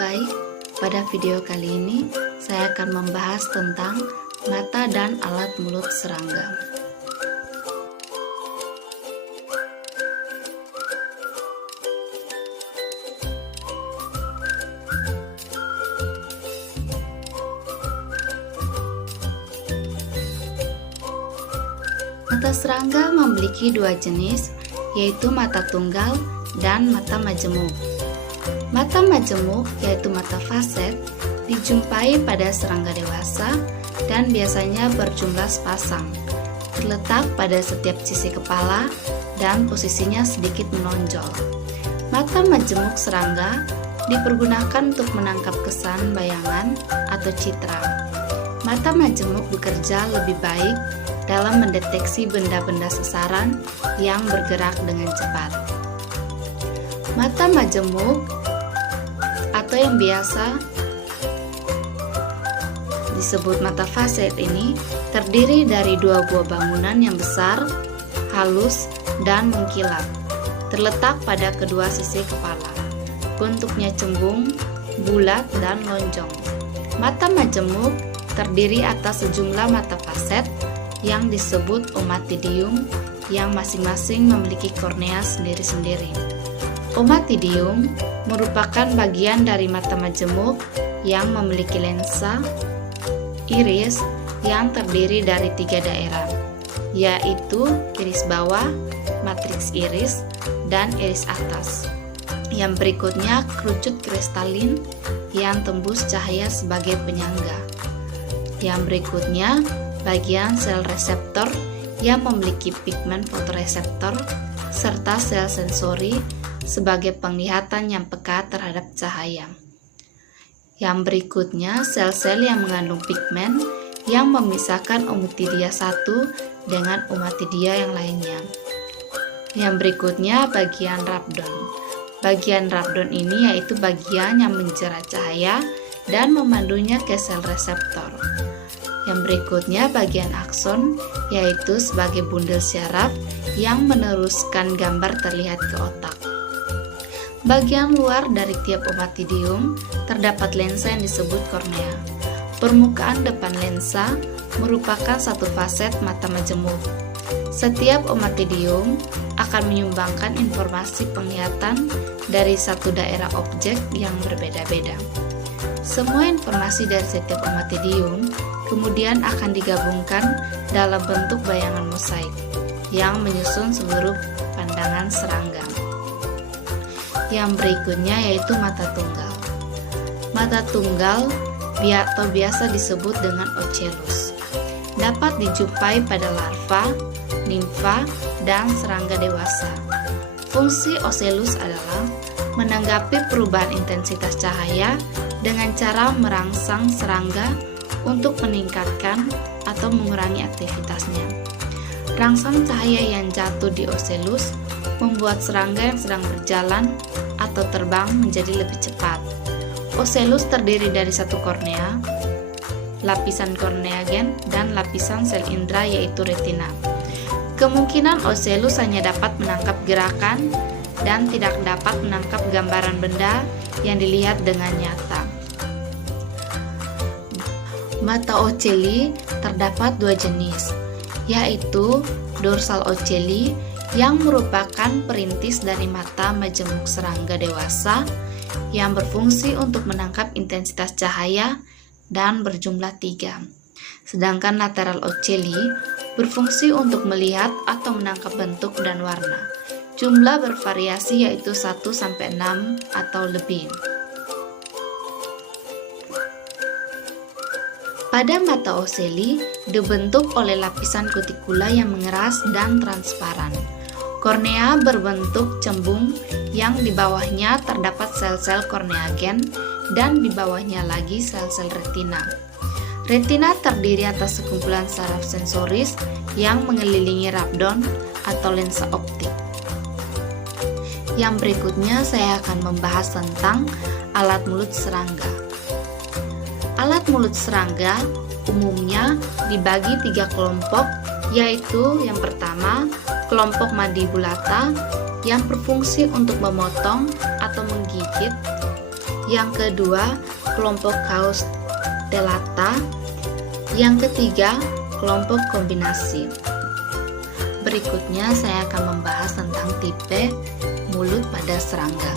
Baik, pada video kali ini saya akan membahas tentang mata dan alat mulut serangga. Mata serangga memiliki dua jenis, yaitu mata tunggal dan mata majemuk. Mata majemuk, yaitu mata faset, dijumpai pada serangga dewasa dan biasanya berjumlah sepasang, terletak pada setiap sisi kepala dan posisinya sedikit menonjol. Mata majemuk serangga dipergunakan untuk menangkap kesan bayangan atau citra. Mata majemuk bekerja lebih baik dalam mendeteksi benda-benda sesaran yang bergerak dengan cepat. Mata majemuk atau yang biasa disebut mata faset ini terdiri dari dua buah bangunan yang besar, halus, dan mengkilap, terletak pada kedua sisi kepala. Bentuknya cembung, bulat, dan lonjong. Mata majemuk terdiri atas sejumlah mata faset yang disebut omatidium yang masing-masing memiliki kornea sendiri-sendiri. Omatidium merupakan bagian dari mata majemuk yang memiliki lensa iris yang terdiri dari 3 daerah, yaitu iris bawah, matriks iris, dan iris atas. Yang berikutnya kerucut kristalin yang tembus cahaya sebagai penyangga. Yang berikutnya bagian sel reseptor yang memiliki pigmen fotoreseptor serta sel sensori sebagai penglihatan yang peka terhadap cahaya. Yang berikutnya sel-sel yang mengandung pigmen yang memisahkan omatidia satu dengan omatidia yang lainnya. Yang berikutnya bagian rabdon. Bagian rabdon ini yaitu bagian yang menjerat cahaya dan memandunya ke sel reseptor. Yang berikutnya bagian akson, yaitu sebagai bundel syaraf yang meneruskan gambar terlihat ke otak. Bagian luar dari tiap omatidium terdapat lensa yang disebut kornea. Permukaan depan lensa merupakan satu faset mata majemuk. Setiap omatidium akan menyumbangkan informasi penglihatan dari satu daerah objek yang berbeda-beda. Semua informasi dari setiap omatidium kemudian akan digabungkan dalam bentuk bayangan mosaik yang menyusun seluruh pandangan serangga. Yang berikutnya yaitu mata tunggal. Mata tunggal atau biasa disebut dengan ocellus dapat dijumpai pada larva, nimfa, dan serangga dewasa. Fungsi ocellus adalah menanggapi perubahan intensitas cahaya dengan cara merangsang serangga untuk meningkatkan atau mengurangi aktivitasnya. Rangsang cahaya yang jatuh di ocellus membuat serangga yang sedang berjalan atau terbang menjadi lebih cepat. Ocellus terdiri dari satu kornea, lapisan kornea gen, dan lapisan sel indera yaitu retina. Kemungkinan ocellus hanya dapat menangkap gerakan dan tidak dapat menangkap gambaran benda yang dilihat dengan nyata. Mata ocelli terdapat dua jenis, yaitu dorsal ocelli yang merupakan perintis dari mata majemuk serangga dewasa yang berfungsi untuk menangkap intensitas cahaya dan berjumlah 3. Sedangkan lateral ocelli berfungsi untuk melihat atau menangkap bentuk dan warna. Jumlah bervariasi yaitu 1-6 atau lebih. Pada mata ocelli dibentuk oleh lapisan kutikula yang mengeras dan transparan. Kornea berbentuk cembung yang di bawahnya terdapat sel-sel kornea gen dan di bawahnya lagi sel-sel retina. Retina terdiri atas sekumpulan saraf sensoris yang mengelilingi rabdon atau lensa optik. Yang berikutnya saya akan membahas tentang alat mulut serangga. Alat mulut serangga umumnya dibagi 3 kelompok, yaitu yang pertama, kelompok mandibulata yang berfungsi untuk memotong atau menggigit. Yang kedua, kelompok Haustellata. Yang ketiga, kelompok kombinasi. Berikutnya saya akan membahas tentang tipe mulut pada serangga.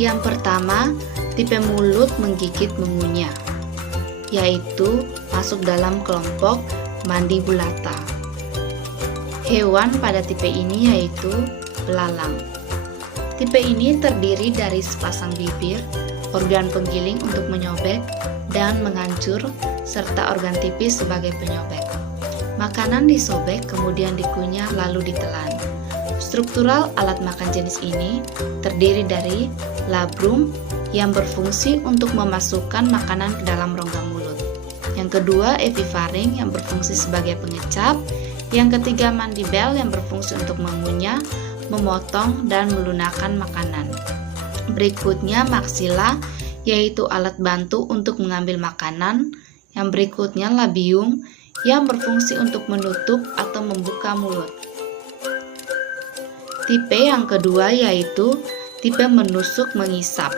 Yang pertama, tipe mulut menggigit mengunyah, yaitu masuk dalam kelompok Mandibulata. Hewan pada tipe ini yaitu belalang. Tipe ini terdiri dari sepasang bibir, organ penggiling untuk menyobek dan menghancur, serta organ tipis sebagai penyobek. Makanan disobek, kemudian dikunyah lalu ditelan. Struktural alat makan jenis ini terdiri dari labrum yang berfungsi untuk memasukkan makanan ke dalam rongga mulut. Yang kedua, epifaring yang berfungsi sebagai pengecap. Yang ketiga, mandibel yang berfungsi untuk mengunyah, memotong, dan melunakkan makanan. Berikutnya, maksila yaitu alat bantu untuk mengambil makanan. Yang berikutnya, labium yang berfungsi untuk menutup atau membuka mulut. Tipe yang kedua yaitu tipe menusuk mengisap.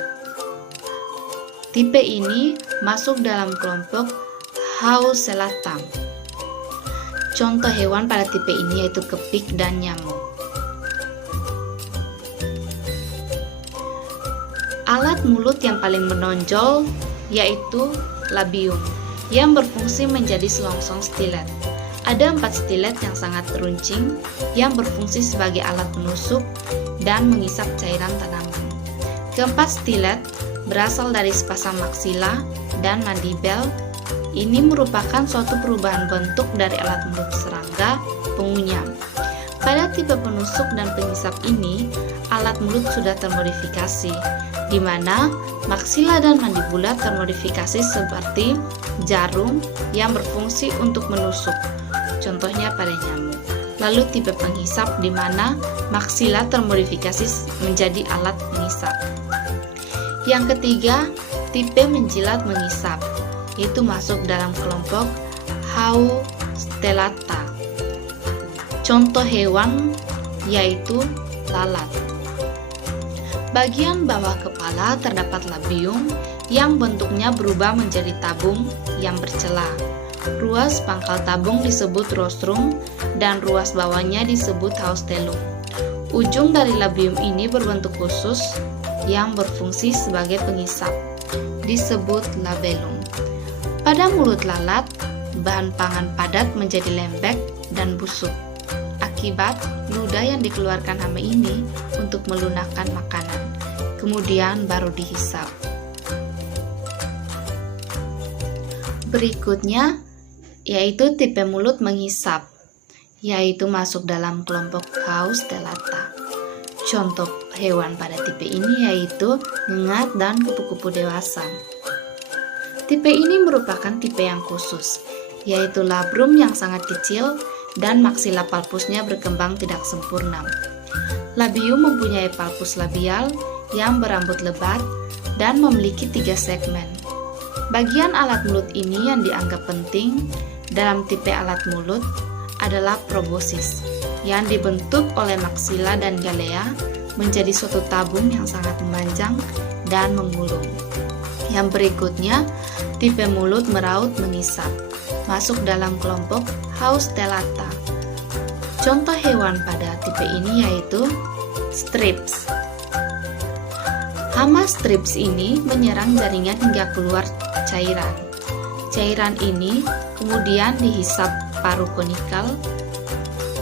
Tipe ini masuk dalam kelompok Haustellata. Contoh hewan pada tipe ini yaitu kepik dan nyamuk. Alat mulut yang paling menonjol yaitu labium yang berfungsi menjadi selongsong stilet. Ada 4 stilet yang sangat teruncing yang berfungsi sebagai alat menusuk dan mengisap cairan tanaman. Keempat stilet berasal dari sepasang maksila dan mandibel. Ini merupakan suatu perubahan bentuk dari alat mulut serangga pengunyah. Pada tipe penusuk dan pengisap ini, alat mulut sudah termodifikasi, di mana maksila dan mandibula termodifikasi seperti jarum yang berfungsi untuk menusuk, contohnya pada nyamuk. Lalu tipe penghisap di mana maksila termodifikasi menjadi alat mengisap. Yang ketiga, tipe menjilat mengisap, itu masuk dalam kelompok Haustellata. Contoh hewan yaitu lalat. Bagian bawah kepala terdapat labium yang bentuknya berubah menjadi tabung yang bercela. Ruas pangkal tabung disebut rostrum dan ruas bawahnya disebut haustellum. Ujung dari labium ini berbentuk khusus yang berfungsi sebagai pengisap, disebut labellum. Pada mulut lalat, bahan pangan padat menjadi lembek dan busuk akibat ludah yang dikeluarkan hama ini untuk melunakkan makanan, kemudian baru dihisap. Berikutnya yaitu tipe mulut menghisap, yaitu masuk dalam kelompok Haustellata. Contoh hewan pada tipe ini yaitu ngengat dan kupu-kupu dewasa. Tipe ini merupakan tipe yang khusus, yaitu labrum yang sangat kecil dan maksila palpusnya berkembang tidak sempurna. Labium mempunyai palpus labial yang berambut lebat dan memiliki 3 segmen. Bagian alat mulut ini yang dianggap penting dalam tipe alat mulut adalah proboscis, yang dibentuk oleh maksila dan galea menjadi suatu tabung yang sangat memanjang dan memulung. Yang berikutnya, tipe mulut meraut mengisap, masuk dalam kelompok Haustellata. Contoh hewan pada tipe ini yaitu strips. Hama strips ini menyerang jaringan hingga keluar cairan. Cairan ini kemudian dihisap paru konikal.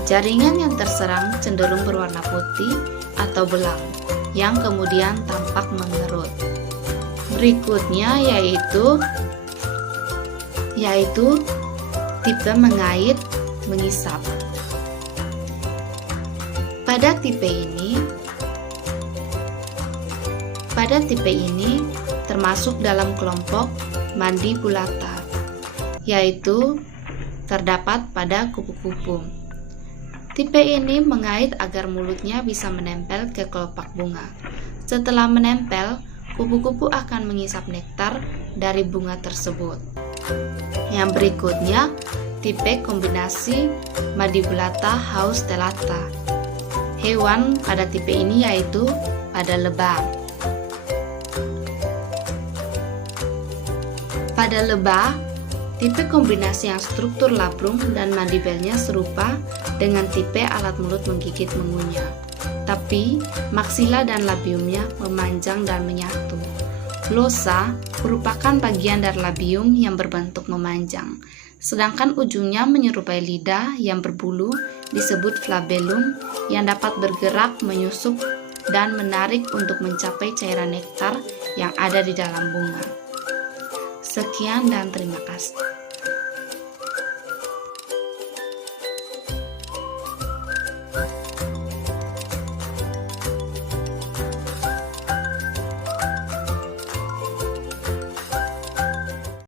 Jaringan yang terserang cenderung berwarna putih atau belang, yang kemudian tampak mengerut. Berikutnya yaitu tipe mengait mengisap. Pada tipe ini termasuk dalam kelompok Mandibulata, yaitu terdapat pada kupu-kupu. Tipe ini mengait agar mulutnya bisa menempel ke kelopak bunga. Setelah menempel, kupu-kupu akan mengisap nektar dari bunga tersebut. Yang berikutnya, tipe kombinasi Mandibulata Haustellata. hewan pada tipe ini yaitu pada lebah. Pada lebah, tipe kombinasi yang struktur labrum dan mandibelnya serupa dengan tipe alat mulut menggigit mengunyah, tapi maksila dan labiumnya memanjang dan menyatu. Glossa merupakan bagian dari labium yang berbentuk memanjang, sedangkan ujungnya menyerupai lidah yang berbulu disebut flabellum yang dapat bergerak, menyusup, dan menarik untuk mencapai cairan nektar yang ada di dalam bunga. Sekian dan terima kasih.